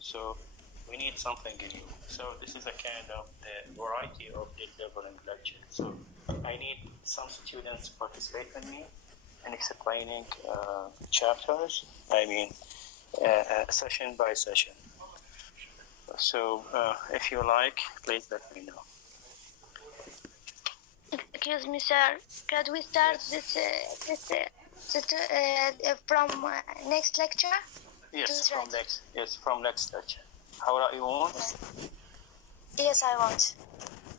So we need something new. So this is a kind of the variety of delivering lecture. So I need some students to participate with me in explaining chapters. Session by session. So if you like, please let me know. Excuse me, sir. Could we start Yes. From next lecture? Yes, from next lecture. Hawra, you want? Yes, I want.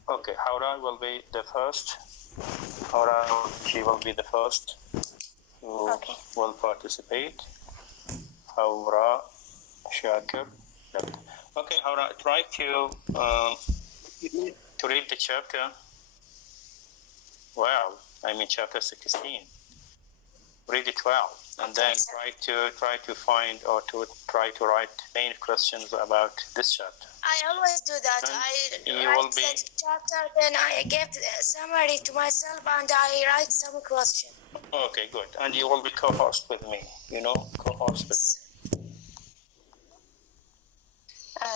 Okay, Hawra will be the first. Hawra, she will be the first who will participate. Hawra, Shakir. Okay, Hawra, try to read the chapter. Wow, chapter 16. Read it well, and then try to find or to try to write main questions about this chapter. I always do that. I write the chapter, then I give a summary to myself, and I write some question. Okay, good. And you will be co-host with me. Co-host with me.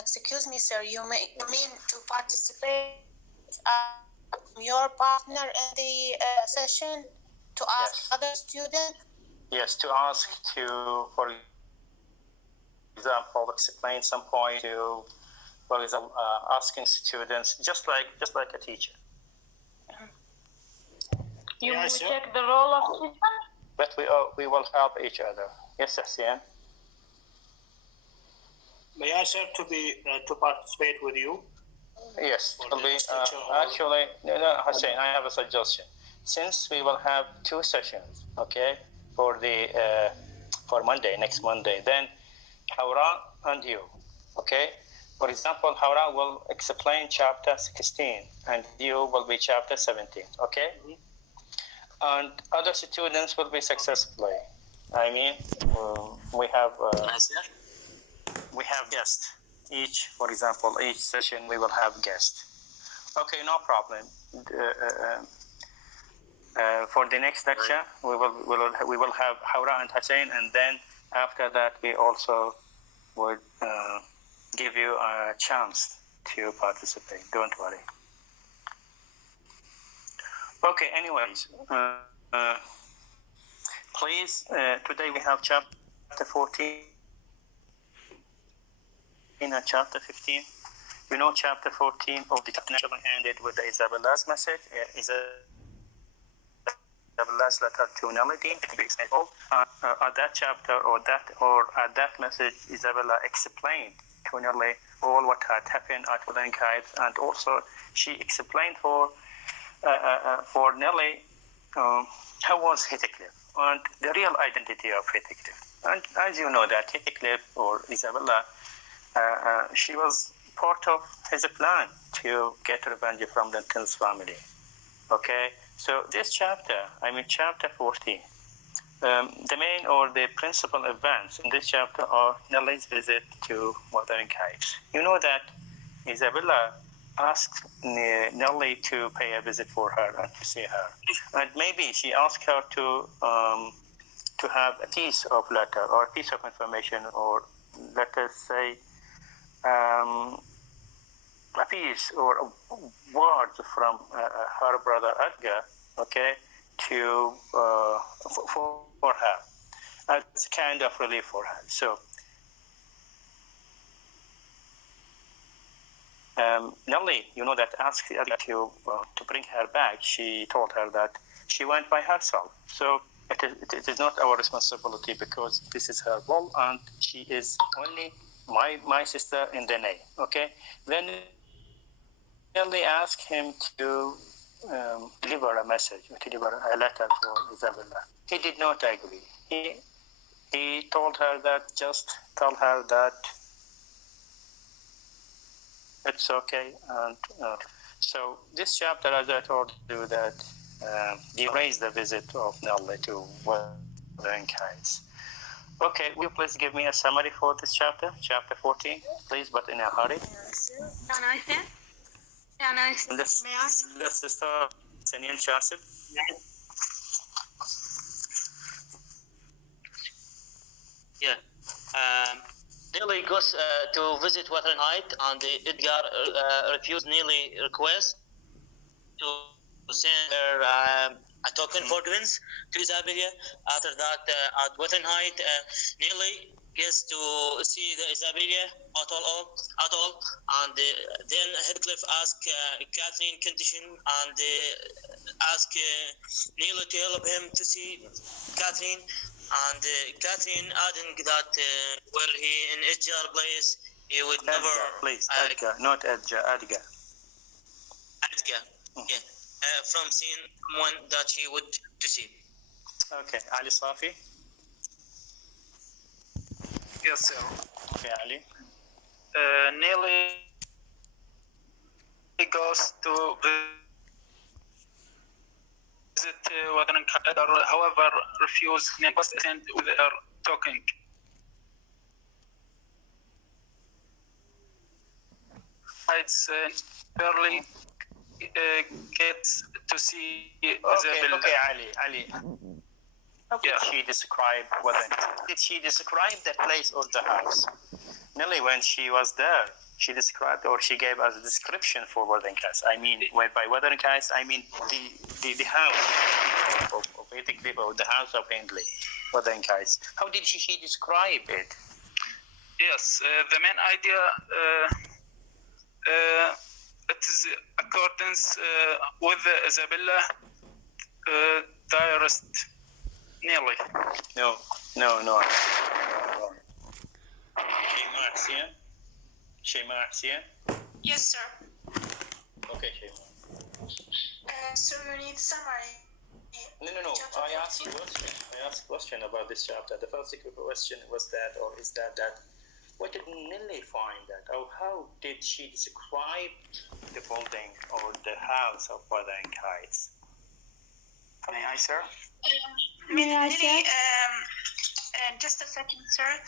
Excuse me, sir. You mean to participate? Your partner in the session to ask other students? Yes, to ask for example, explain some point to, for example, asking students, just like a teacher. You will check the role of teacher? But we will help each other. Yes, Hussein? May I, sir, to participate with you? Yes, actually, no, Hussein, I have a suggestion. Since we will have 2 sessions, okay, for Monday, next Monday, then Hawra and you, okay? For example, Hawra will explain chapter 16, and you will be chapter 17, okay? And other students will be successfully. We have guests. For example, each session we will have guests. Okay, no problem. For the next lecture, we will have Hawra and Hussein, and then after that we also would give you a chance to participate. Don't worry. Okay. Anyways, please. Today we have chapter 14 and chapter 15. Chapter 14 of the chapter ended with Isabella's message. Isabella's letter to Melody. At that chapter at that message, Isabella explained to Nelly all what had happened at Wuthering Heights, and also she explained for Nelly how was Heathcliff and the real identity of Heathcliff. And as you know that Heathcliff or Isabella, she was part of his plan to get revenge from the Tins family. Okay, so this chapter, chapter 14, the main or the principal events in this chapter are Nelly's visit to Wuthering Heights. You know that Isabella asked Nelly to pay a visit for her and to see her. And maybe she asked her to have a piece of letter or a piece of information, or let us say a piece or words from her brother Edgar, okay, to for her. It's kind of relief for her. So Nelly, that asked Edgar to bring her back. She told her that she went by herself. So it is not our responsibility, because this is her role, and she is only my sister in the name. Okay. Then Nelly asked him to deliver a message, deliver a letter for Isabella. He did not agree. He told her that just tell her that it's okay. And so this chapter, as I told you, that erased the visit of Nelly to Wuthering Heights. Okay, will you please give me a summary for this chapter, chapter 14, please, but in a hurry. Can I say? Let's start. Sanyan Shasib. Yeah. Nearly goes to visit Wuthering Heights, and Edgar refused Nearly's request to send her a token for twins to Isabella. After that, at Wuthering Heights, Nearly gets to see the Isabella at all, and then Heathcliff asks Catherine condition and ask Nearly to help him to see Catherine. And Catherine adding that were he in Edgar place, he would Edgar, never. Please, Edgar, not Edgar, Edgar. Edgar, yeah. From seeing someone that he would to see. Okay, Ali Safi. Yes, sir. Okay, Ali. Nearly goes to visit Wuthering Heights, however, refused request sent with her token. It's barely gets to see Isabella. Okay, Ali. How did she describe Did she describe the place or the house? Nelly, when she was there, she described or she gave us a description for Wuthering Heights. I mean, by Wuthering Heights, I mean the house of Heathcliff or the house of Hindley, Wuthering Heights. How did she describe it? Yes, the main idea it is accordance with Isabella diarist Nearly. No. Shema Hussein? Yes, sir. Okay, Shema. So you need summary. No. I asked a question about this chapter. The first question was that, or is that what did Nelly find that? Or how did she describe the building or the house of Wuthering Heights? May I, sir? Nelly, just a second, sir.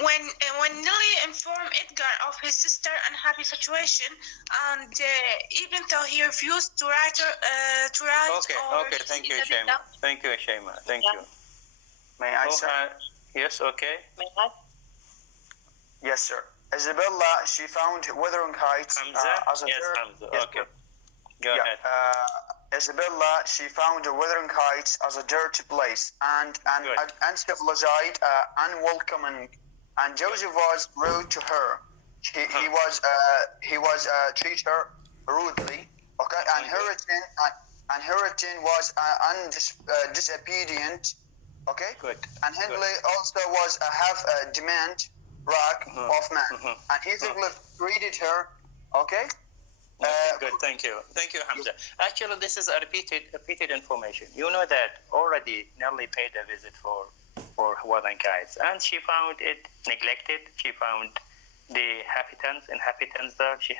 When Nelly informed Edgar of his sister unhappy situation, and even though he refused to write. Okay. Thank you, Shema. Thank you. May I, sir? Yes. Okay. May I? Yes, sir. Isabella, she found Wuthering Heights as a Hamza. Yes, okay. Go ahead. Isabella, she found Wuthering Heights as a dirty place and uncivilized, unwelcoming, and Joseph was rude to her. He was treated her rudely. Okay, and her routine was disobedient. Okay, good. And Hindley also was a half demand rack of man, and Heathcliff treated her. Okay. Good, thank you, Hamza. Actually, this is a repeated information. You know that already Nelly paid a visit for Wuthering Heights, and she found it neglected. She found the inhabitants there. She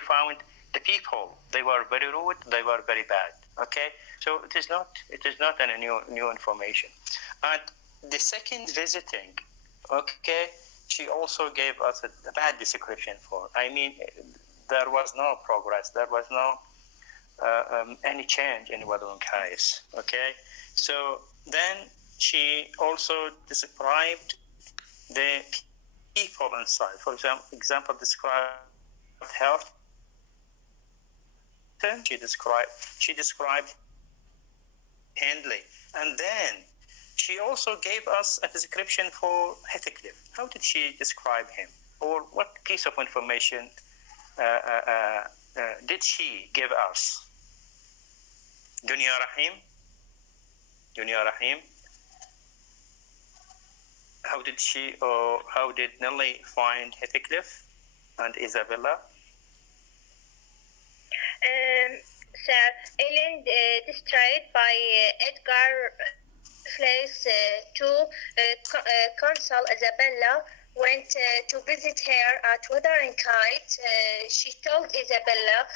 found the people. They were very rude. They were very bad. Okay, so it is not any new information. And the second visiting, okay, she also gave us a bad description for. I mean, there was no progress. There was no any change in Wuthering Heights. Okay, so then she also described the people inside. For example, described health. She described Hindley, and then she also gave us a description for Heathcliff. How did she describe him, or what piece of information did she give us? Dunya Rahim. How did Nelly find Heathcliff and Isabella? Sir, Ellen, destroyed by Edgar, flees to Consul Isabella, went to visit her at Wuthering Heights. She told Isabella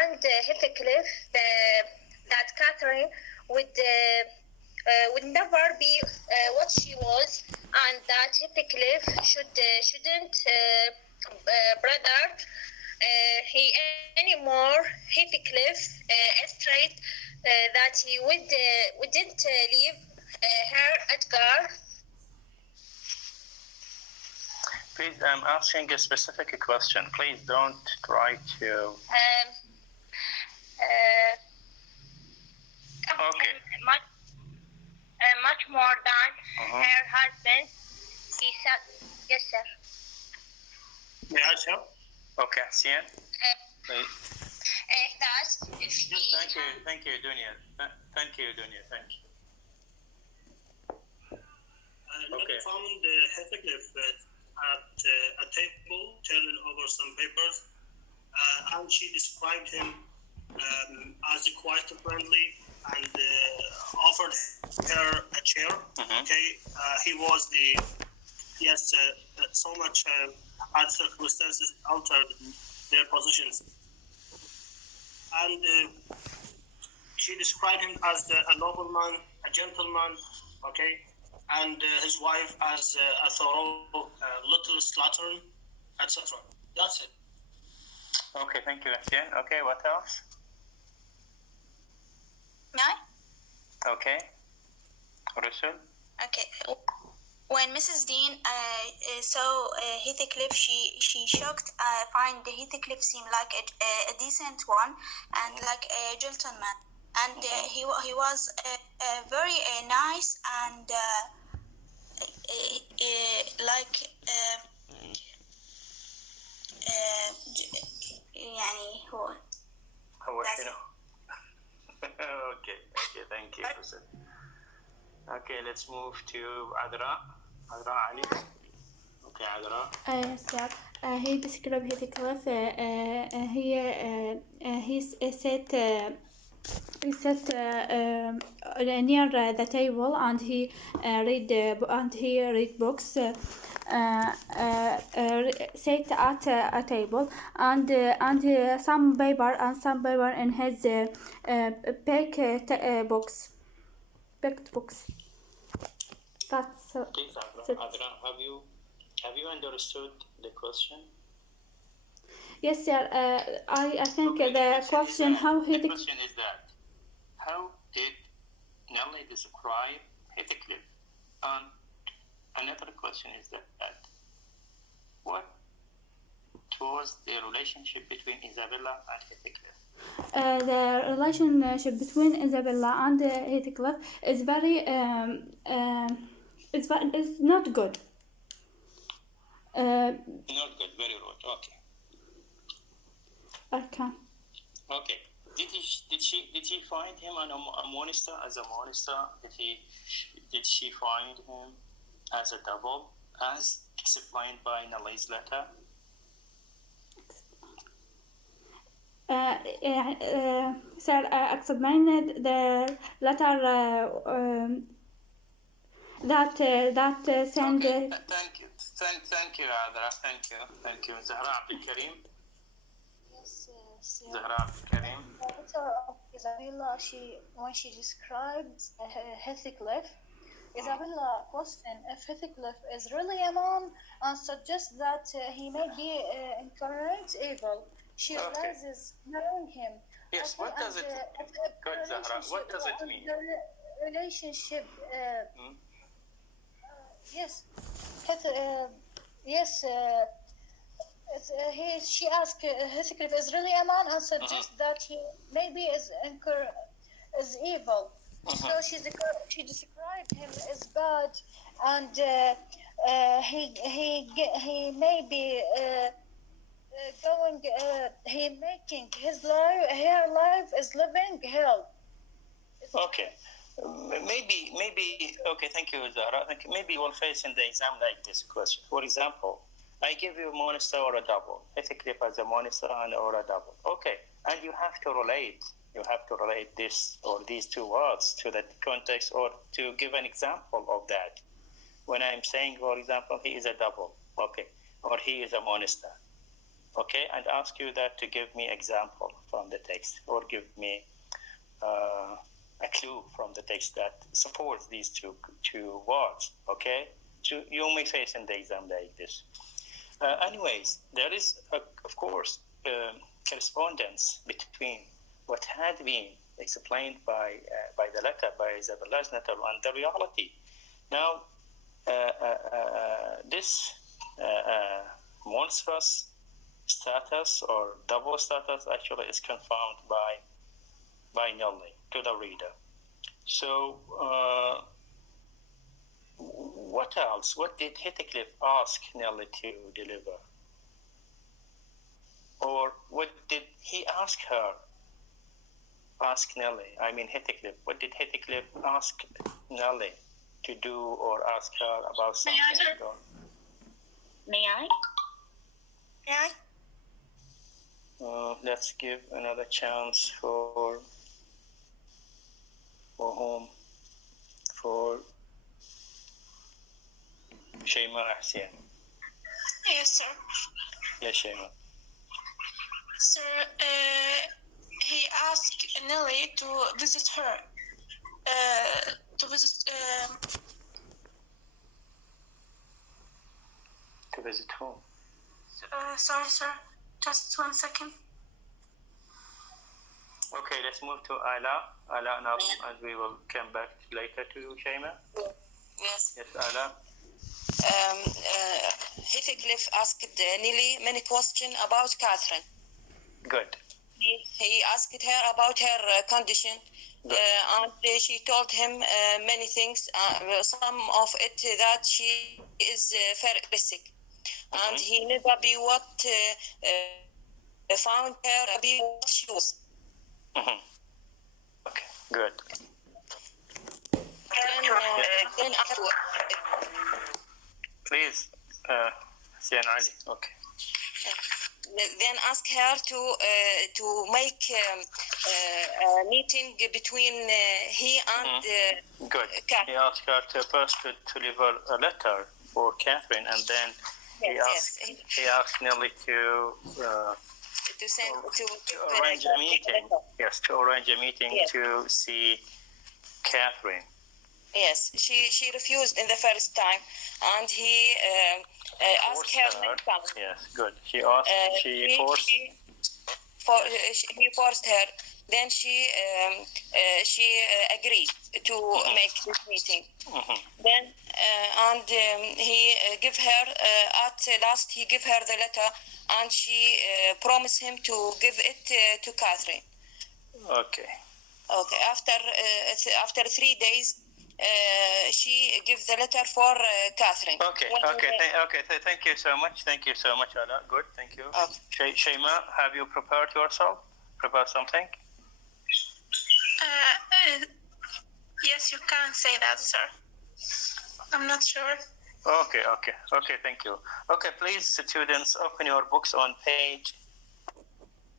and Heathcliff that Catherine would never be what she was, and that Heathcliff shouldn't brother he anymore. Heathcliff straight that he wouldn't leave her Edgar. Please, I'm asking a specific question. Please don't try to... Okay. Much more than her husband. He said, yes, sir. Yeah, sure. Okay, Sian. Thank you, Dunya. Thank you. Okay. Found Heathcliff at a table turning over some papers, and she described him as quite friendly and offered her a chair. Okay, he was so much as circumstances altered their positions, and she described him as a nobleman, a gentleman. Okay. And his wife as a thorough little slattern, etc. That's it. Okay, thank you, Asian. Okay, what else? No? Okay. Rusul? Okay. When Mrs. Dean saw Heathcliff, she shocked. Find Heathcliff seemed like a decent one and like a gentleman. And he was very nice and يعني هو شنو؟ Okay, thank you. Okay, let's move to Adra Ali. Okay, Adra. Yes, sir. He described Heathcliff. He sat near the table and he read books. Sat at a table and some paper in his picked books. That's Please, Adra, have you understood the question? Yes, sir. I think the question is that how did Nelly describe Heathcliff? And another question is that what was the relationship between Isabella and Heathcliff? The relationship between Isabella and Heathcliff is very it's not good. Not good, very rude. Okay. Okay. Okay. Did she find him a monster as a monster? Did she find him as a double, as explained by Nelly's letter? Sir, explained the letter that sent. Okay. Thank you, Adra. Thank you. Zahra Abdul Karim. Yes, Zahra Abdul Karim. The letter of Isabella, when she described Heathcliff, Isabella questioned if Heathcliff is really a man and suggests that he may be incarnate evil. She realizes knowing him. Yes, what does it mean? Good, Zahra. What does it mean? The relationship. Yes. She asked Heathcliff is really a man and suggests that he maybe is evil. So she described him as bad, and he may be he making her life is living hell. Okay. Maybe. Okay, thank you, Zahra. Maybe we'll face in the exam like this question. For example, I give you a monster or a double. Heathcliff as a monster or a double. Okay, and you have to relate. This or these two words to the context, or to give an example of that. When I'm saying, for example, he is a double, okay, or he is a monster, okay, and ask you that to give me example from the text, or give me a clue from the text that supports these two words, okay? You may face in the exam like this. Anyways, there is, of course, correspondence between what had been explained by the letter, by Isabella's letter, and the reality. Now, this monstrous status or double status actually is confirmed by Nelly to the reader. So what else? What did Heathcliff ask Nelly to deliver? Or what did he ask her? Ask Nelly. I mean Heathcliff. What did Heathcliff ask Nelly to do or ask her about something? May I? Let's give another chance for whom? For Shayma Ahsan. Yes, sir. Yes, Shayma. Sir, he asked Nelly to visit her. To visit. To visit whom? Sorry, sir. Just 1 second. Okay, let's move to Ala now, and we will come back later to Shayma. Yes. Yes, Ala. Heathcliff asked Nelly many questions about Catherine. Good. He asked her about her condition, and she told him many things. Some of it that she is very sick, and he never be what found her be what she was. Okay, good. Then afterward, Please, Sian Ali. Okay. then ask her to make a meeting between he and Good. Catherine. He asked her to first to deliver a letter for Catherine, and then he asked Nelly to send to arrange a meeting. Yes, to arrange a meeting to see Catherine. Yes, she refused in the first time, and he asked her next time. Yes, good. She asked. He forced her. Then she agreed to make this meeting. Then he give her at last he give her the letter, and she promised him to give it to Catherine. Okay. Okay. After 3 days. She gives the letter for Catherine. Okay. Thank you so much. Ala. Good. Thank you. Okay. Shayma, have you prepared yourself? Prepared something? Yes, you can say that, sir. I'm not sure. Okay. Thank you. Okay, please, students, open your books on page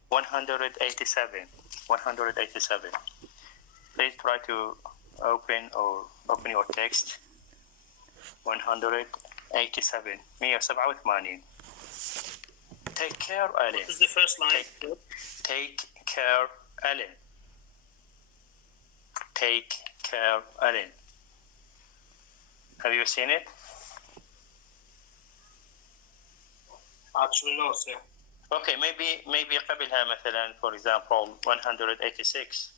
187. 187. Please try to open your text. 187. 187. Take care, Alan. What is the first line? Take care, Alan. Take care, Alan. Have you seen it? Actually, no, sir. Okay, maybe قبلها مثلا, for example, 186.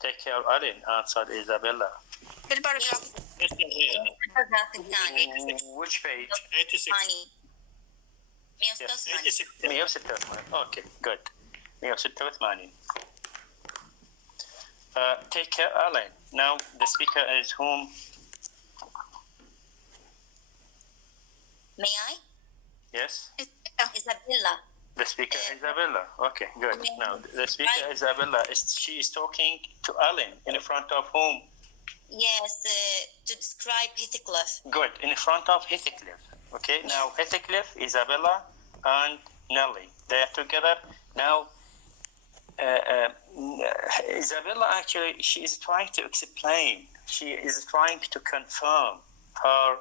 Take care, Alan, answered Isabella. Which page? 86. 186. Okay, good. 186. Take care, Alan. Now the speaker is whom? May I? Yes. Isabella. The speaker Isabella. Okay, good. Now the speaker Isabella she is talking to Alan in front of whom? Yes, to describe Heathcliff. Good, in front of Heathcliff. Okay, now Heathcliff, Isabella, and Nelly, they are together. Now, Isabella actually, she is trying to explain. She is trying to confirm her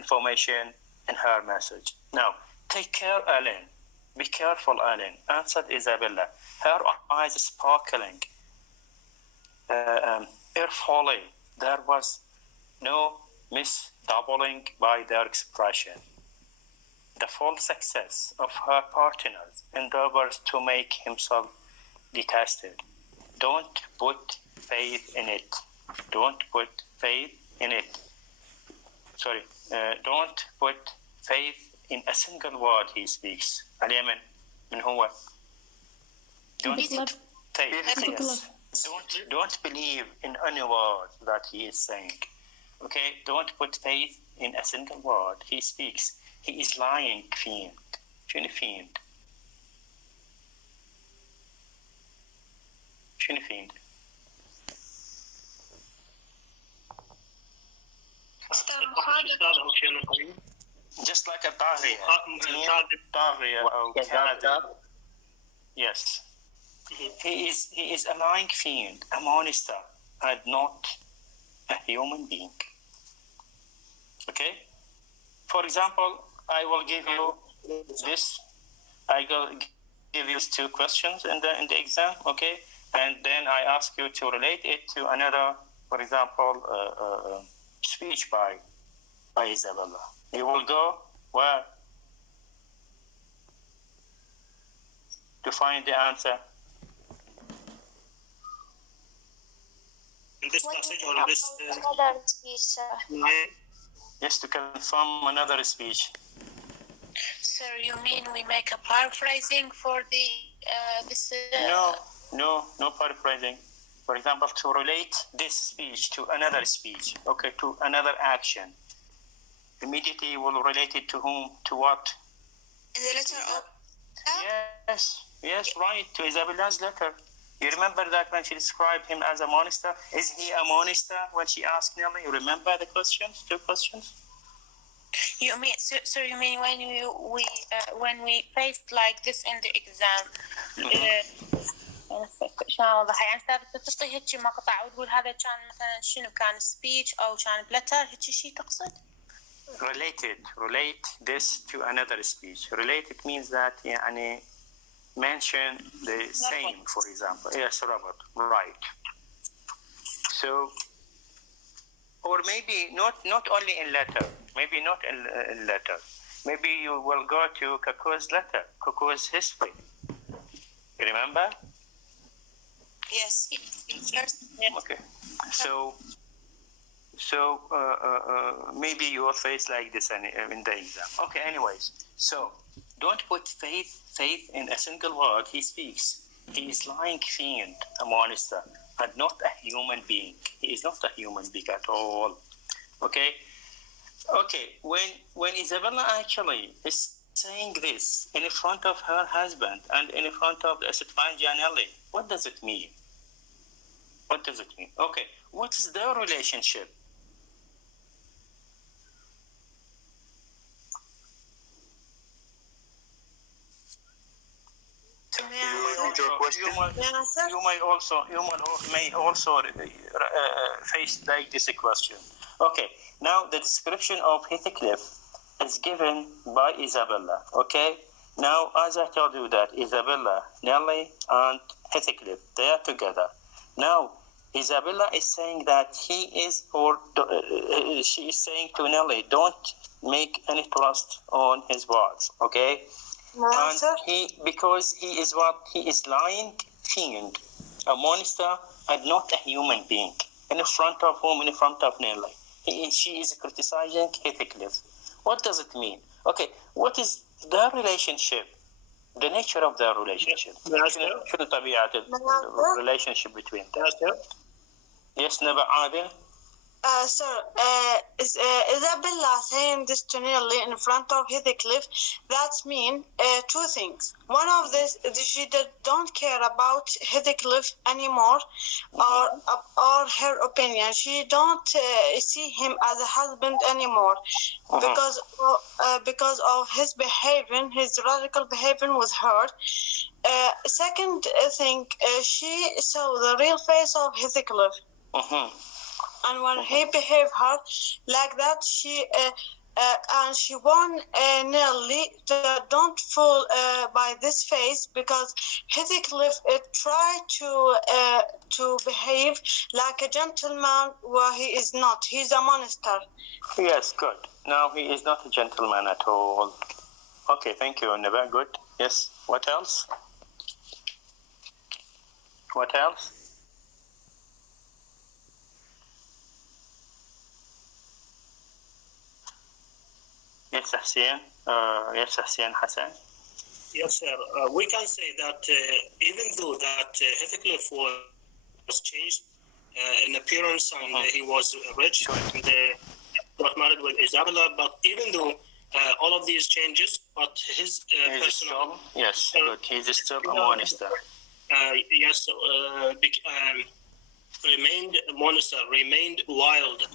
information in her message. Now, take care, Alan. Be careful, Alan, answered Isabella, her eyes sparkling. Earfully, there was no misdoubling by their expression. The full success of her partner's endeavors to make himself detested. Don't put faith in it. Don't put faith in it. in a single word he speaks. عليا من هو. Don't Heathcliff. take. Yes. Don't believe in any word that he is saying. Okay, don't put faith in a single word he speaks. He is lying fiend. شنو fiend؟ شنو fiend؟ Just like a طاغية أو كاذب. Yes. He is a lying fiend, a monster, and not a human being. Okay? For example, I will give you this. I will give you 2 questions in the exam, okay? And then I ask you to relate it to another, for example, speech by Isabella. You will go where to find the answer. In this passage or this Another speech, sir. Yes, to confirm another speech. Sir, you mean we make a paraphrasing for the this? No paraphrasing. For example, to relate this speech to another speech, okay, to another action. Immediately you will relate it to whom, to what? In the letter of. Yes, right, to Isabella's letter. You remember that when she described him as a monster? Is he a monster when she asked Nelly? You remember the questions, 2 questions? You mean, so you mean when we faced like this in the exam? شلون اوضح يعني تعطي هيك مقطع وتقول هذا كان مثلا شنو كان سبيتش او كان بلتر هيك شيء تقصد؟ Relate this to another speech. Relate it means that يعني mention the same, for example. Yes, Robert, right. So, or maybe not only in letter. Maybe not in letter. Maybe you will go to Kaku's letter, Kaku's history. You remember? Yes. Okay. So maybe you will face like this in the exam. Okay. Anyways, so don't put faith in a single word he speaks. He is lying fiend, a monster, and not a human being. He is not a human being at all. Okay. When Isabella actually is saying this in front of her husband and in front of Stefan Gianelli, what does it mean? Okay, what is their relationship? You may also face like this question. Okay, now the description of Heathcliff is given by Isabella. Okay, now as I told you that Isabella, Nelly, and Heathcliff, they are together. Now Isabella is saying that she is saying to Nelly, don't make any trust on his words. Okay. And because he is lying fiend, a monster, and not a human being. In front of whom? In front of Nelly. She is criticizing Heathcliff. What does it mean? Okay, what is their relationship? The nature of their relationship. شنو طبيعة relationship between them? Yes, Naba Adil. Sir, Isabella saying this to Nelly in front of Heathcliff, that mean 2 things. One of this, she don't care about Heathcliff anymore, or her opinion. She don't see him as a husband anymore, because of his behavior, his radical behavior with her. Second thing, she saw the real face of Heathcliff. And when he behaved her like that, she warned Nelly to don't fall by this face, because Heathcliff tried to behave like a gentleman where he is not. He's a monster. Yes, good. Now he is not a gentleman at all. Okay, thank you, Naba. Good. Yes. What else? Yes, Hussein. Yes, Hussein Hassan. Yes, sir. We can say that even though that Heathcliff was changed in appearance and he was rich and got married with Isabella, but even though all of these changes, but his personal... Yes, but he's still a monster. Yes, remained a monster, remained wild.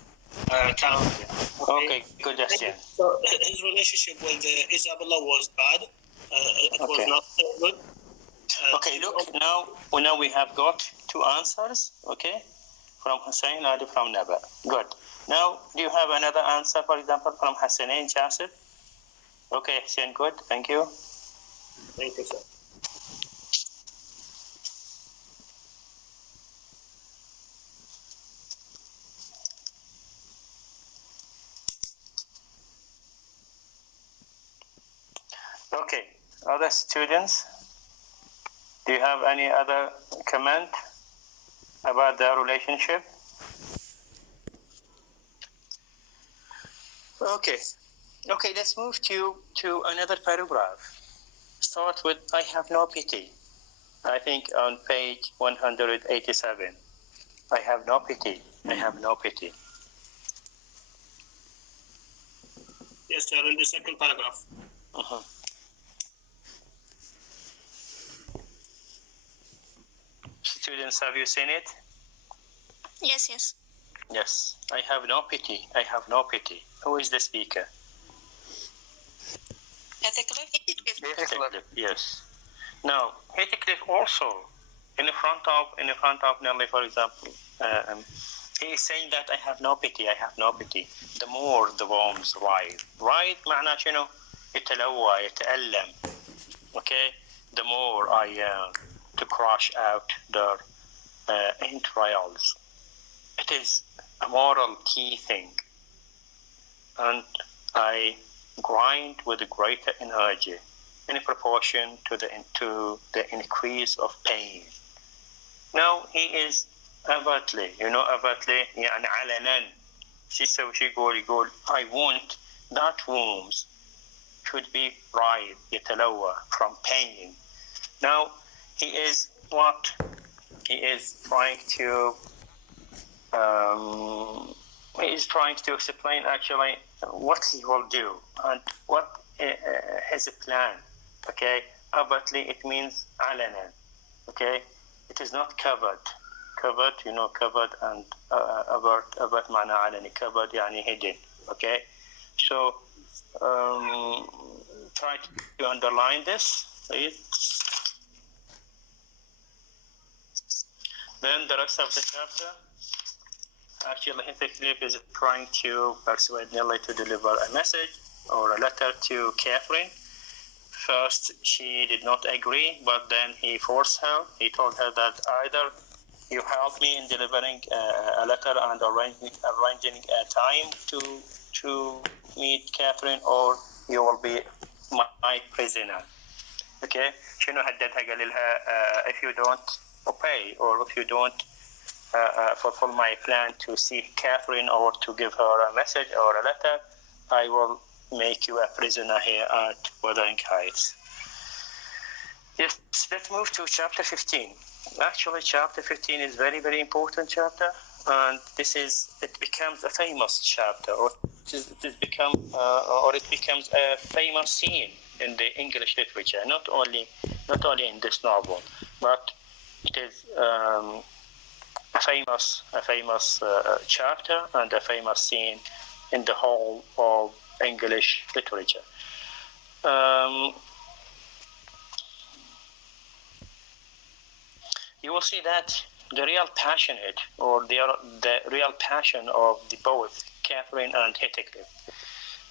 Okay, good, Hussein. So his relationship with Isabella was bad. It was not good. Okay, look, now we have got two answers, okay, from Hussein and from Naba. Good. Now, do you have another answer, for example, from Hassan and Jasif? Okay, Hussein, good. Thank you. Thank you, sir. Okay, other students, do you have any other comment about the relationship? Okay, let's move to another paragraph. Start with, I have no pity. I think on page 187. I have no pity. I have no pity. Yes, sir, in the second paragraph. Students, have you seen it? Yes, yes. Yes. I have no pity. I have no pity. Who is the speaker? Heathcliff. Yes. Now, Heathcliff also, in front of Nelly, for example, he is saying that I have no pity. I have no pity. The more the worms writhe. Writhe معناه شنو؟ يتلوى يتألم. Okay. The more I to crush out their entrails. It is a moral key thing, and I grind with greater energy in proportion to the increase of pain. Now he is overtly, overtly يعني علنا. يقول I want that wounds should be writhed يتلوى from pain. Now he is what? He is trying to explain actually what he will do and what his plan. Okay, overtly it means علنا. Okay, it is not covered. Covered, covered, and overt معنى علني. Covered يعني hidden. Okay, so try to underline this, please. Then the rest of the chapter, actually Heathcliff is trying to persuade Nelly to deliver a message or a letter to Catherine. First, she did not agree, but then he forced her. He told her that either you help me in delivering a letter and arranging a time to meet Catherine, or you will be my prisoner. Okay? شنو هددها؟ قال لها if you don't obey or if you don't fulfill my plan to see Catherine or to give her a message or a letter, I will make you a prisoner here at Wuthering Heights. Yes, let's move to chapter 15. Actually, chapter 15 is very, very important chapter, and it becomes a famous chapter, or it becomes a famous scene in the English literature. Not only in this novel, but it is a famous chapter and a famous scene in the whole of English literature. You will see that the real passionate or the real passion of the both Catherine and Heathcliff,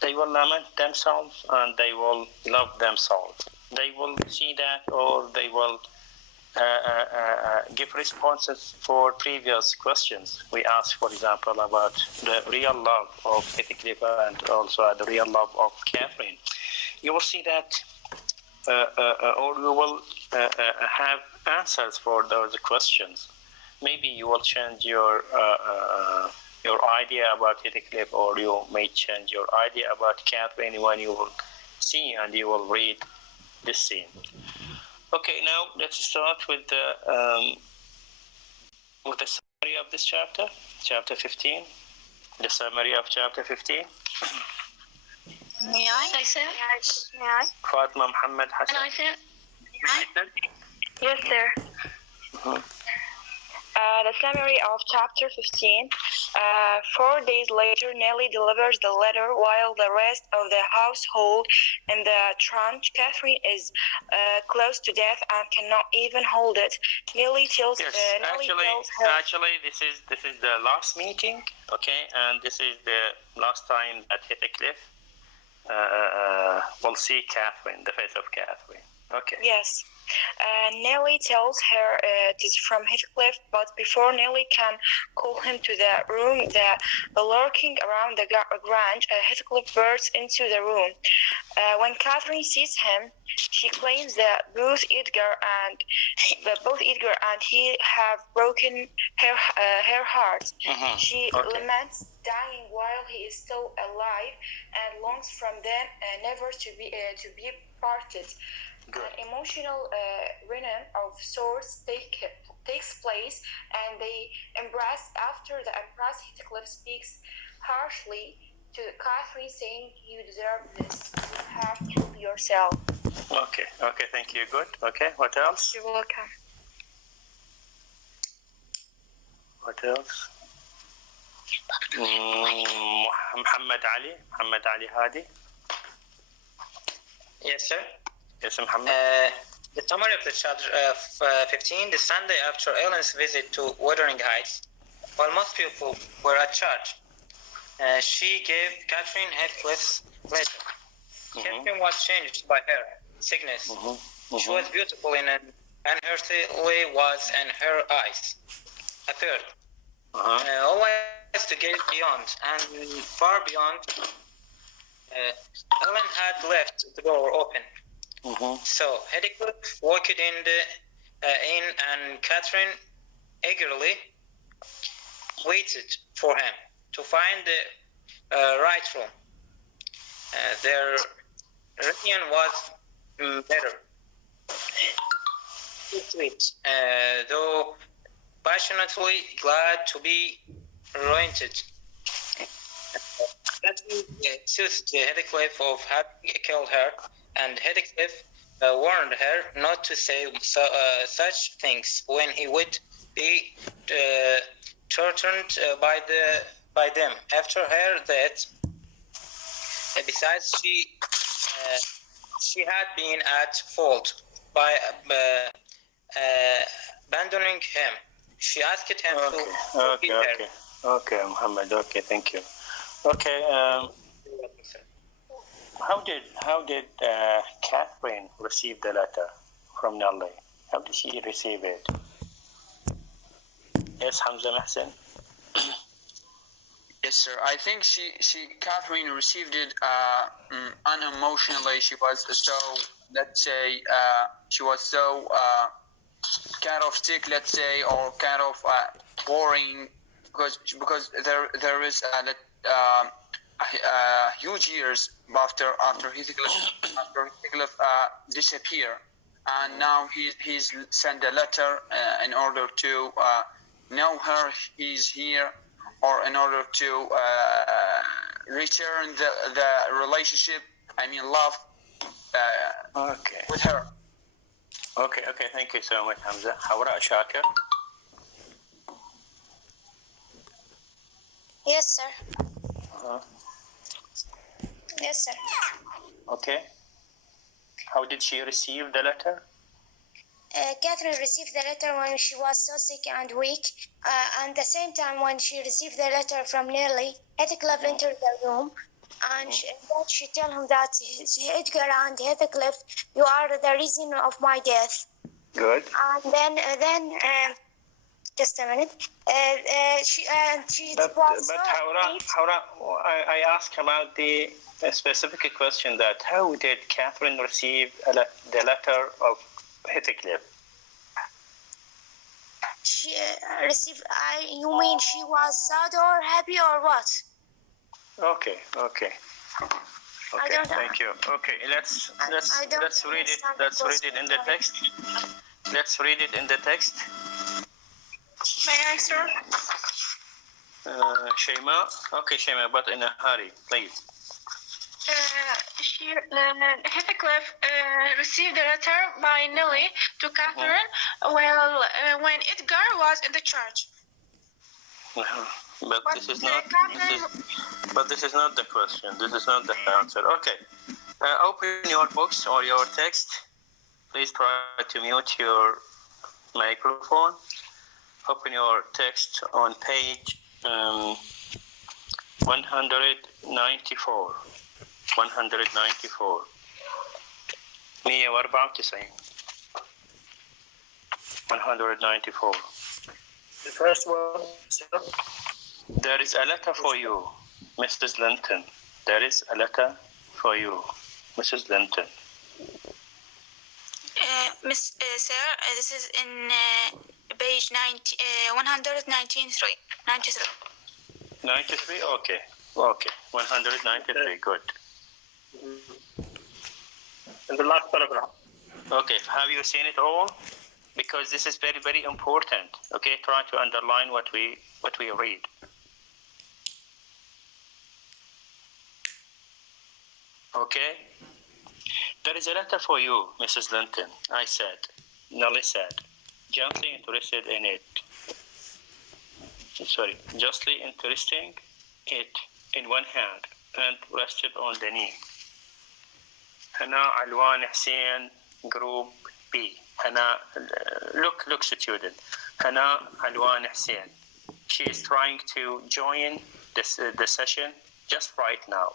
they will lament themselves and they will love themselves. They will see that, or they will give responses for previous questions we asked, for example, about the real love of Heathcliff and also the real love of Catherine. You will see that, or you will have answers for those questions. Maybe you will change your idea about Heathcliff, or you may change your idea about Catherine when you will see, and you will read this scene. Okay, now let's start with the summary of this chapter, chapter 15. The summary of chapter 15. May I say? May I? Fatma Muhammad Hassan. Can I say? Yes, sir. The summary of chapter 15. 4 days later, Nellie delivers the letter while the rest of the household in the trench. Catherine is close to death and cannot even hold it. Nellie tells Yes, Nellie tells her. actually, this is the last meeting, okay, and this is the last time that Heathcliff will see Catherine, the face of Catherine. Okay. Yes. Nellie tells her it is from Heathcliff, but before Nellie can call him to the room, lurking around the grange, Heathcliff bursts into the room. When Catherine sees him, she claims that both Edgar and he have broken her heart. She laments dying while he is still alive and longs from them never to be parted. Good. An emotional reunion of sorts takes place, and they embrace. After the embrace, Heathcliff speaks harshly to Catherine, saying, "You deserve this. You have killed yourself." Okay, thank you. Good. Okay, what else? You're welcome. What else? Muhammad Ali Hadi. Yes, sir. Yes, Muhammad. The summary of the chapter 15, the Sunday after Ellen's visit to Wuthering Heights, while most people were at church, she gave Catherine Heathcliff's letter. Catherine was changed by her sickness. She was beautiful in an unearthly was in her eyes appeared. Always to gaze beyond and far beyond. Ellen had left the door open. So Heathcliff walked in and Catherine eagerly waited for him to find the right room. Their reunion was better. Sweet, though passionately glad to be reunited. Catherine accused Heathcliff of having killed her, and Heathcliff warned her not to say such things when he would be tortured by them after her death. Besides, she had been at fault by abandoning him. She asked him to forgive her. Okay, Muhammad. Okay, thank you. Okay. How did Catherine receive the letter from Nellie? How did she receive it? Yes, Hamza Mahsen. Yes, sir. I think Catherine received it unemotionally. She was so, let's say, she was so kind of sick, let's say, or kind of boring, because there is huge years after Heathcliff disappeared, and now he's sent a letter in order to know her he's here, or in order to return the relationship, love with her. Okay, thank you so much, Hamza. Hawra Shakir. Yes, sir. Yes, sir. Okay. How did she receive the letter? Catherine received the letter when she was so sick and weak. And the same time when she received the letter from Nellie, Heathcliff entered the room, and she told him that Edgar and Heathcliff, you are the reason of my death. Good. And then just a minute. But Hawra, I asked about the specific question that how did Catherine receive the letter of Heathcliff? She received. You mean she was sad or happy or what? Okay. Okay, thank you. Okay, let's read it. Let's read it in the text. Let's read it in the text. May I, sir? Shema. Okay, Shema, but in a hurry, please. Heathcliff received a letter by Nelly to Catherine when Edgar was in the church. But this is not. This is not the question. This is not the answer. Okay. Open your books or your text. Please try to mute your microphone. Open your text on page 194. 194. 194. The first one, sir. There is a letter for you, Mrs. Linton. There is a letter for you, Mrs. Linton. Sir, this is in page 193. 93? Okay. Okay. 193. Good. In the last paragraph. Okay. Have you seen it all? Because this is very, very important. Okay. Try to underline what we read. Okay. There is a letter for you, Mrs. Linton. I said. Nelly said. Gently interested in it. Sorry. Justly interesting it in one hand and rested on the knee. Hana Alwan Hussein, Group B. Hana, look, student. Hana Alwan Hussein. She is trying to join the session just right now.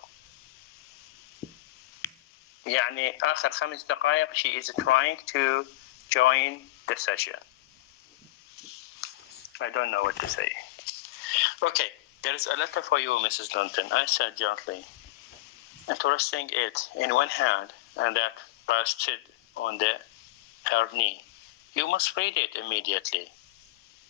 يعني آخر 5 دقائق she is trying to join the session. I don't know what to say. Okay, there is a letter for you, Mrs. Linton. I said gently, interesting it in one hand and that rested on her knee. You must read it immediately.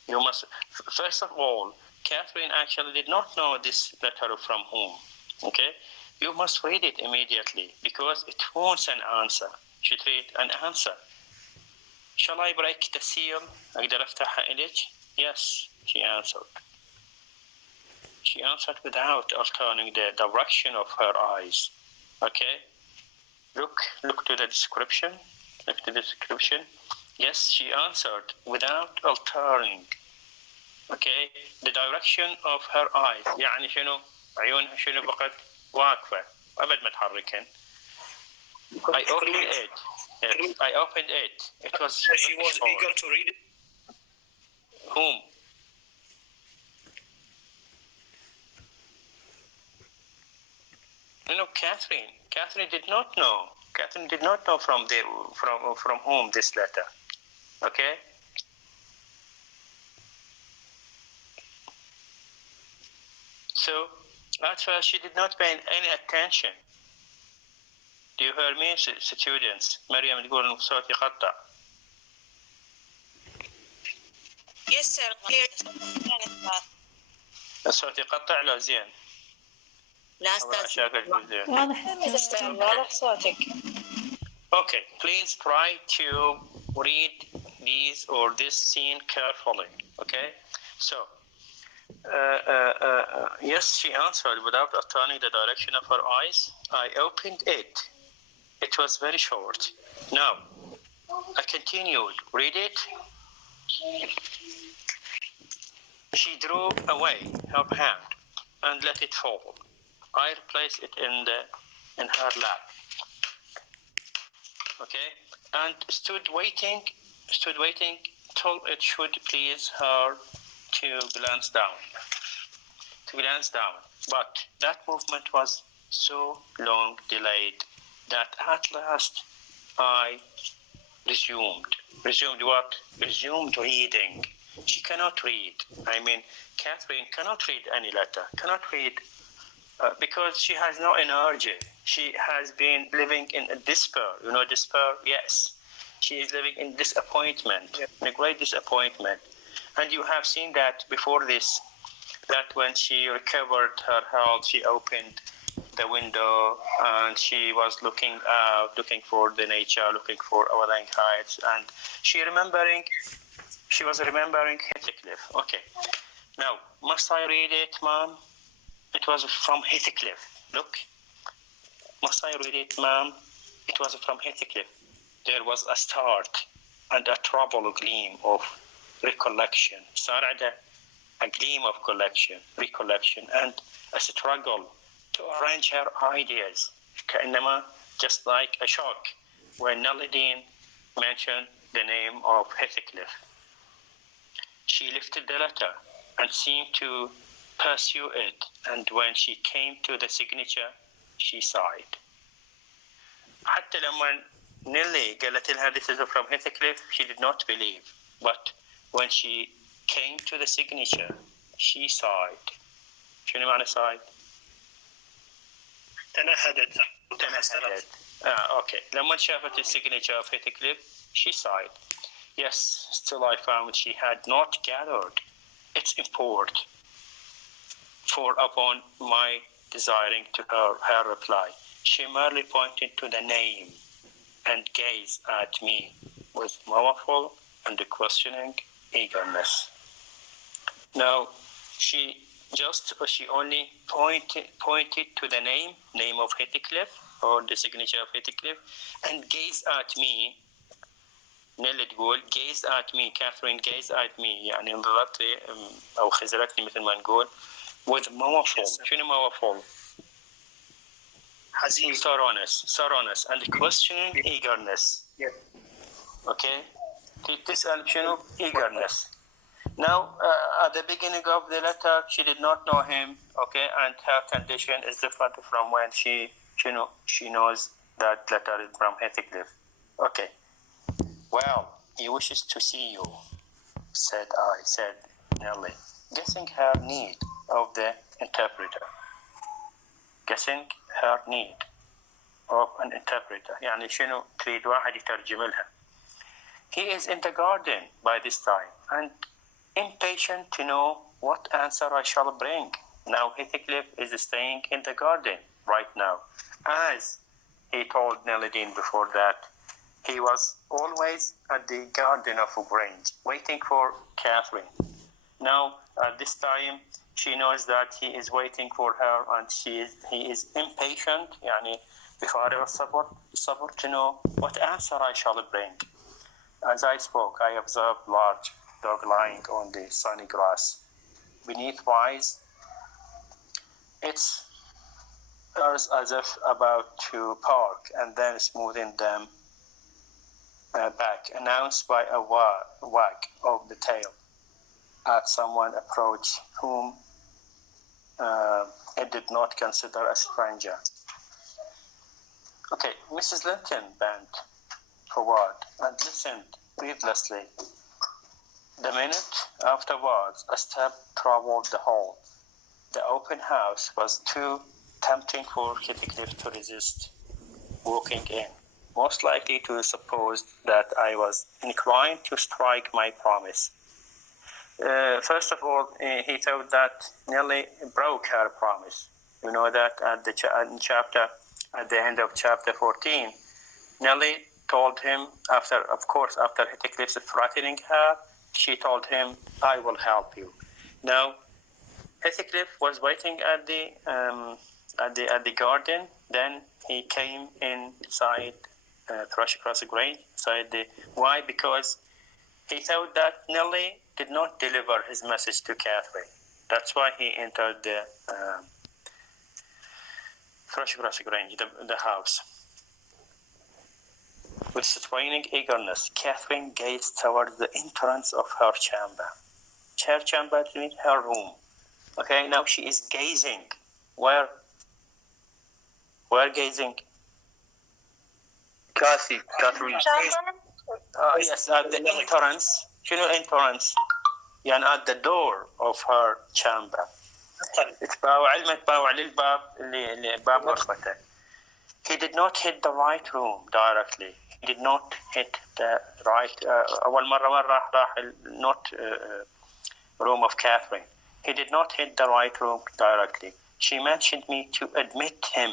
You must. First of all, Catherine actually did not know this letter from whom. Okay? You must read it immediately because it wants an answer. Should read an answer. Shall I break the seal? أقدر أفتحها إليك? Yes, she answered. She answered without altering the direction of her eyes. Okay? Look to the description. Look to the description. Yes, she answered without altering. Okay? The direction of her eyes. يعني شنو؟ عيونها شنو بقت واقفة أبد ما تحركن. I opened it. Yes, I opened it. It was. She was eager to read it. Whom? No, Catherine. Catherine did not know. Catherine did not know from whom this letter. Okay. So at first she did not pay any attention. Do you hear me, students? مريم تقول إن صوتي يقطع. Yes, sir. الصوت يقطع لا زين. لا أستاذ. واضح صوتك. Okay, please try to read this scene carefully. Okay, so yes, she answered without turning the direction of her eyes. I opened it. It was very short. Now, I continued. Read it. She drew away her hand and let it fall. I replaced it in her lap. Okay, and stood waiting till it should please her to glance down. But that movement was so long delayed that at last I resumed what? Resumed reading. She cannot read. I mean, Catherine cannot read any letter, cannot read because she has no energy. She has been living in a despair. You know despair? Yes. She is living in disappointment, in a great disappointment. And you have seen that before this, that when she recovered her health, she opened the window, and she was looking out, looking for the nature, looking for Wuthering Heights, and she was remembering Heathcliff. Okay. Now, must I read it, Mom? It was from Heathcliff. Look. Must I read it, Mom? It was from Heathcliff. There was a start and a troubled gleam of recollection. A gleam of recollection, and a struggle to arrange her ideas. كأنما, just like a shock when Nelly Dean mentioned the name of Heathcliff. She lifted the letter and seemed to pursue it, and when she came to the signature, she sighed. حتى لما Nelly قالت لها this is from Heathcliff, she did not believe. But when she came to the signature, she sighed. شنو معنى sighed؟ تنهدت. Okay. لما شافت the signature of Heathcliff, she sighed. Yes, still I found she had not gathered its import. For upon my desiring to her reply, she merely pointed to the name and gazed at me with mournful and questioning eagerness. Now, she only pointed to the name of Heathcliff, or the signature of Heathcliff, and gazed at me. نيلي تقول gazed at me, Catherine gazed at me, يعني انظرت لي أو خزرتني مثل ما نقول with mournful. شنو mournful؟ حزين. Sorrowness and questioning eagerness. Yeah. Okay? تسأل شنو eagerness. Now, at the beginning of the letter, she did not know him, okay, and her condition is different from when she knows that letter is from Heathcliff. Okay. Well, he wishes to see you, said Nelly, guessing her need of the interpreter. Guessing her need of an interpreter. يعني شنو تريد واحد يترجم لها. He is in the garden by this time, and impatient to know what answer I shall bring. Now Heathcliff is staying in the garden right now. As he told Nelly Dean before that, he was always at the Garden of Grange, waiting for Catherine. Now, at this time, she knows that he is waiting for her, and he is impatient, يعني بفارغ الصبر to know what answer I shall bring. As I spoke, I observed large dog lying on the sunny grass. Beneath wise, its ears as if about to park, and then smoothing them back, announced by a wag of the tail at someone approach whom it did not consider a stranger. Okay, Mrs. Linton bent forward and listened breathlessly. The minute afterwards, a step troubled the hall. The open house was too tempting for Heathcliff to resist walking in, most likely to suppose that I was inclined to strike my promise. First of all, he thought that Nelly broke her promise. You know that at the end of chapter 14, Nelly told him, after Heathcliff's threatening her, she told him, "I will help you." Now, Heathcliff was waiting at the garden. Then he came inside Thrushcross Grange. Why? Because he thought that Nelly did not deliver his message to Catherine. That's why he entered the Thrushcross Grange, the house. With straining eagerness, Catherine gazed towards the entrance of her chamber. Her chamber means her room. Okay, now she is gazing. Where gazing? Catherine. Yes, at the entrance. You know entrance. يعني at the door of her chamber. تباوع للباب اللي باب غرفته. He did not hit the right room directly. He did not hit the right. أول مرة راح not room of Catherine. He did not hit the right room directly. she mentioned me to admit him.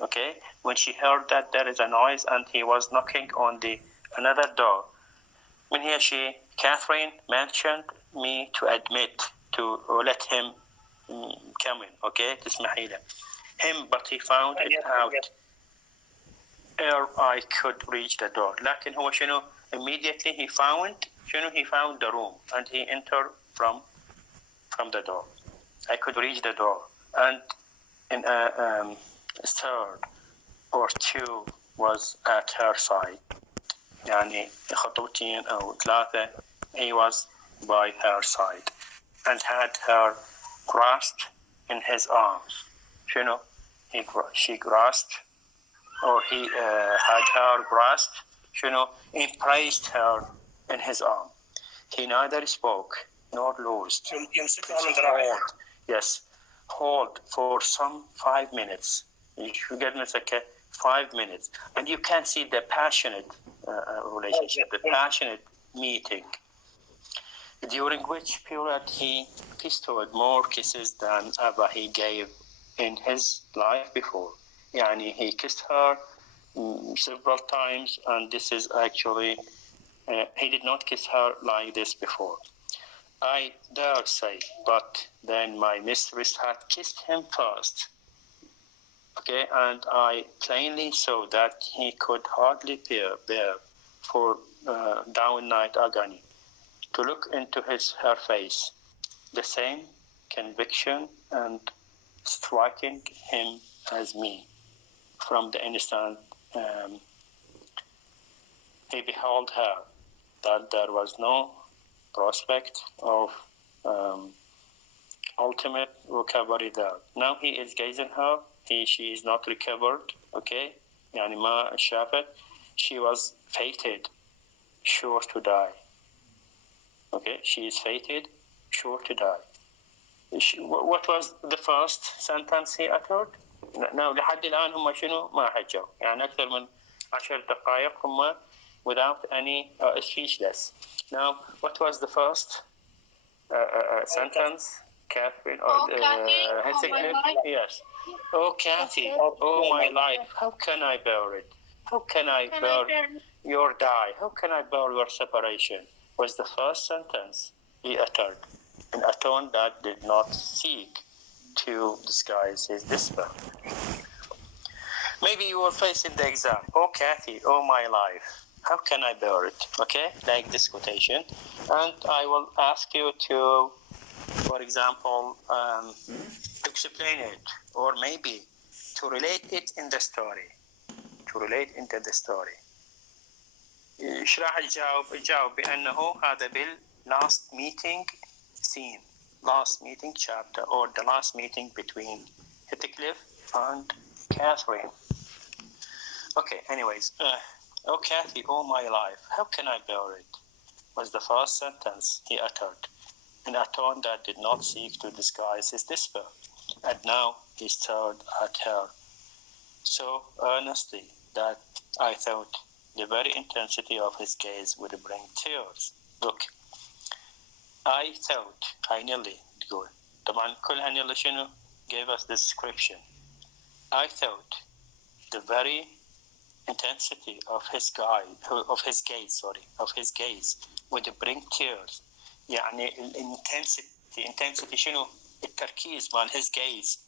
Okay, when she heard that there is a noise and he was knocking on another door, Catherine mentioned me to admit, to let him come in. Okay, تسمحي له. Him, but he found it out ere I could reach the door. لكن هو شنو? Immediately he found the room and he entered from the door. I could reach the door, and in a third or two was at her side. يعني خطوتين أو ثلاثة, he was by her side and had her grasped in his arms. She grasped, or he had her grasped, embraced her in his arm. He neither spoke nor loosed his hold. Yes, hold for some 5 minutes. You get me, 5 minutes, and you can see the passionate relationship, the passionate meeting, during which period he bestowed more kisses than ever he gave in his life before. Yani he kissed her several times, and this is actually, he did not kiss her like this before. I dare say, but then my mistress had kissed him first. Okay, and I plainly saw that he could hardly bear for downright agony to look into her face. The same conviction and striking him as me from the instant he beheld her, that there was no prospect of ultimate recovery there. Now he is gazing her. She is not recovered. Okay, يعني ما شافت. She was fated, sure to die. Okay, she is fated, sure to die. What was the first sentence he uttered? Now لحد الآن هم شنو ما حكوا. يعني أكثر من 10 دقائق هم without any speechless. Now, what was the first sentence? Catherine or Hezekiah? Yes. Oh, Kathy, oh my life, how can I bear it? How can I bear your die? How can I bear your separation? Was the first sentence he uttered in a tone that did not seek to disguise his despair. Maybe you will face in the exam. Oh, Kathy, oh my life, how can I bear it? Okay, like this quotation. And I will ask you to, for example, explain it, or maybe to relate it in the story. To relate into the story. ايش راح تجاوب بأنه هذا last meeting scene, last meeting chapter, or the last meeting between Heathcliff and Catherine. Okay, anyways, oh Kathy, oh my life, how can I bear it? Was the first sentence he uttered in a tone that did not seek to disguise his despair. And now he stared at her so earnestly that I thought the very intensity of his gaze would bring tears. Look, I thought, I nearly تقول طبعا كلها nearly شنو gave us the description. I thought the very intensity of his gaze would bring tears. يعني intensity شنو التركيز مال his gaze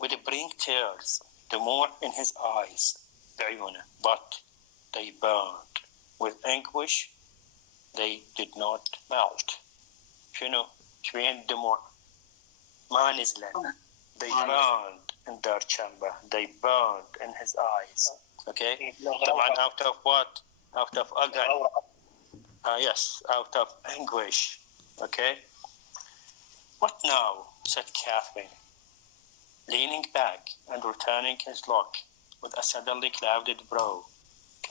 would bring tears, the more in his eyes بعيونه, but they burned with anguish. They did not melt. شنو شوية الدموع ما نزلت. They burned in their chamber. They burned in his eyes. Okay? طبعا out of what? Out of agony. Yes, out of anguish. Okay? What now? Said Catherine, leaning back and returning his look with a suddenly clouded brow.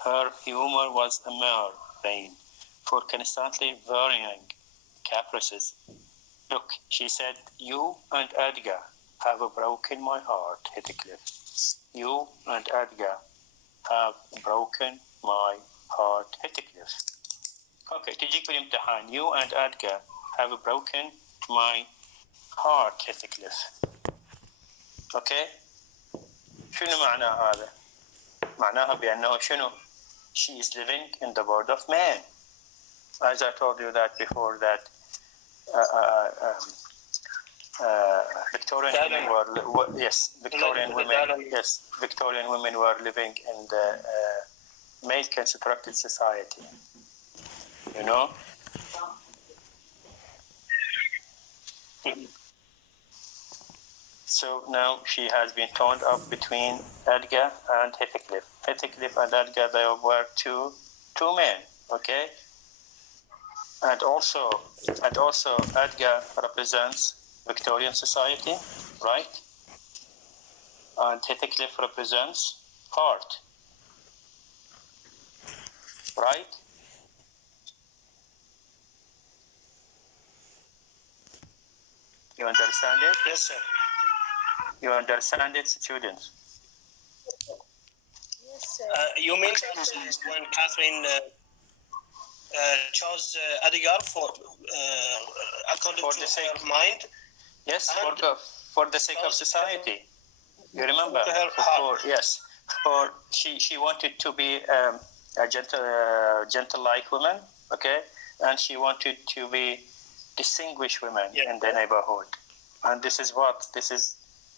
Her humor was a mere vain for constantly varying caprices. Look, she said, you and Edgar have broken my heart, Heathcliff. You and Edgar have broken my heart, Heathcliff. Okay, تجيك بالامتحان. You and Edgar have broken my heart Heathcliff. Okay? شنو معنى هذا؟ معناها بأنه شنو؟ She is living in the world of man. As I told you that before, that Victorian women were Victorian women were living in the male constructed society. You know. So now she has been torn up between Edgar and Heathcliff. Heathcliff and Edgar, they were two men. Okay. And also Edgar represents Victorian society, right? And Heathcliff represents heart, right? You understand it? Yes, sir. You understand it, students? Yes, sir. You mentioned when Catherine chose Edgar according to her mind. Yes, for the sake of society. You remember? She wanted to be a gentle-like woman, okay, and she wanted to be distinguished women in the neighborhood, and this is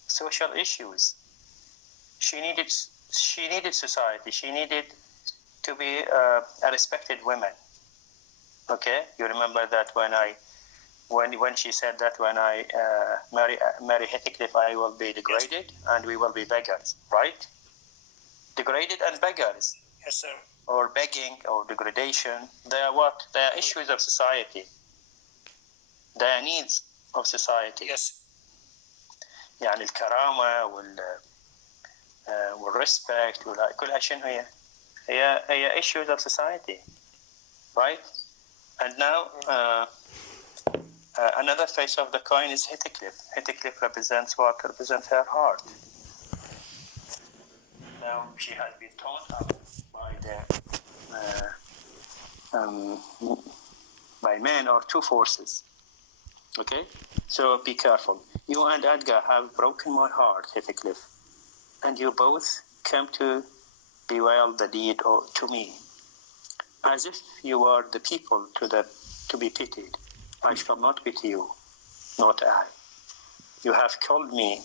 social issues. She needed society. She needed to be a respected woman. Okay, you remember that when she said that when I marry Heathcliff, I will be degraded and we will be beggars, right? Degraded and beggars. Yes, sir. Or begging or degradation. They are what? They are issues of society. They are needs of society. Yes. يعني الكرامة والrespect كلها شنو هي issues of society, right? And now another face of the coin is Heathcliff. Heathcliff represents what? Represents her heart. Now she has been torn up by men or two forces. Okay, so be careful. You and Edgar have broken my heart, Heathcliff, and you both came to bewail the deed to me, as if you were the people to be pitied. I shall not pity you, not I. You have called me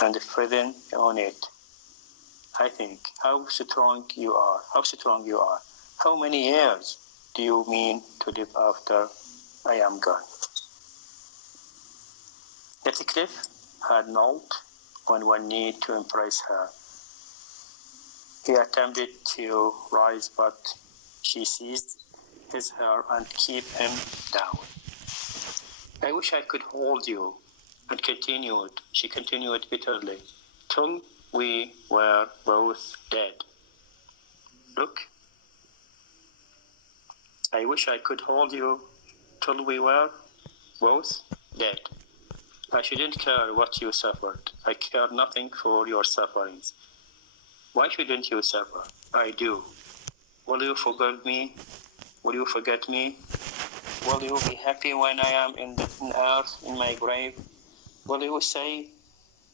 and threatened on it. I think how strong you are. How many years do you mean to live after I am gone? Heathcliff had knelt on one knee to embrace her. He attempted to rise, but she seized his hair and kept him down. I wish I could hold you, and she continued bitterly, till we were both dead. Look, I wish I could hold you till we were both dead. I shouldn't care what you suffered. I care nothing for your sufferings. Why shouldn't you suffer? I do. Will you forgive me? Will you forget me? Will you be happy when I am in earth, in my grave? Will you say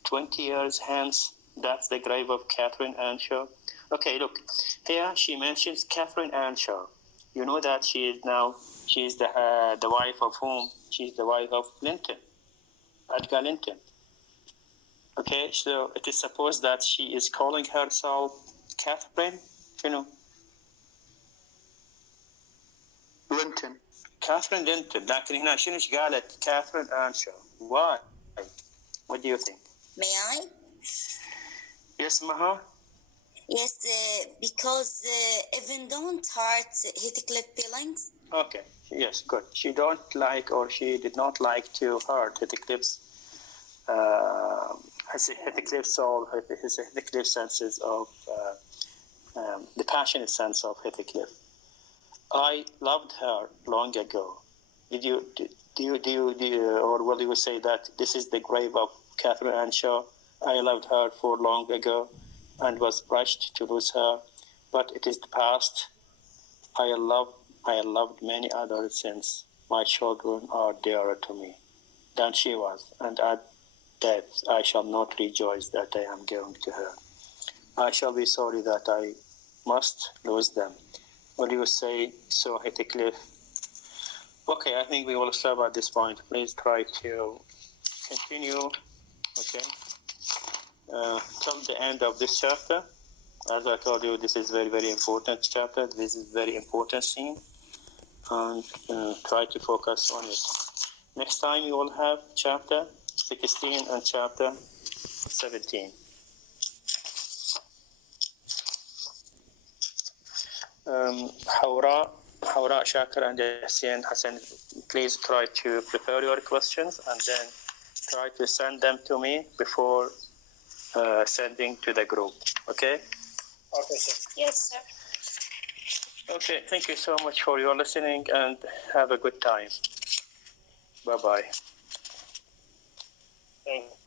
20 years hence, that's the grave of Catherine Earnshaw? Okay, look, here she mentions Catherine Earnshaw. You know that she is the wife of whom? She's the wife of Linton, Edgar Linton. Okay, so it is supposed that she is calling herself Catherine, Linton. Catherine Linton. لكن هنا شنو قالت Catherine Earnshaw? Why? What do you think? May I? Yes, Maha? Yes, because even don't hurt Heathcliff feelings. Okay, yes, good. She don't like, or she did not like to hurt Heathcliff's soul, Heathcliff's senses of the passionate sense of Heathcliff. I loved her long ago. Do you, or will you say that this is the grave of Catherine Earnshaw? I loved her for long ago and was crushed to lose her, but it is the past. I loved many others since. My children are dearer to me than she was, and at death I shall not rejoice that I am going to her. I shall be sorry that I must lose them. Will you say so, Heathcliff? Okay, I think we will stop at this point. Please try to continue, okay, till the end of this chapter. As I told you, this is very, very important chapter. This is very important scene, and try to focus on it. Next time you will have chapter 16 and chapter 17. Hawra, Shakir, and Yasin Hassan, please try to prepare your questions and then try to send them to me before sending to the group. Okay? Okay, sir. Yes, sir. Okay, thank you so much for your listening and have a good time. Bye-bye. Thank you.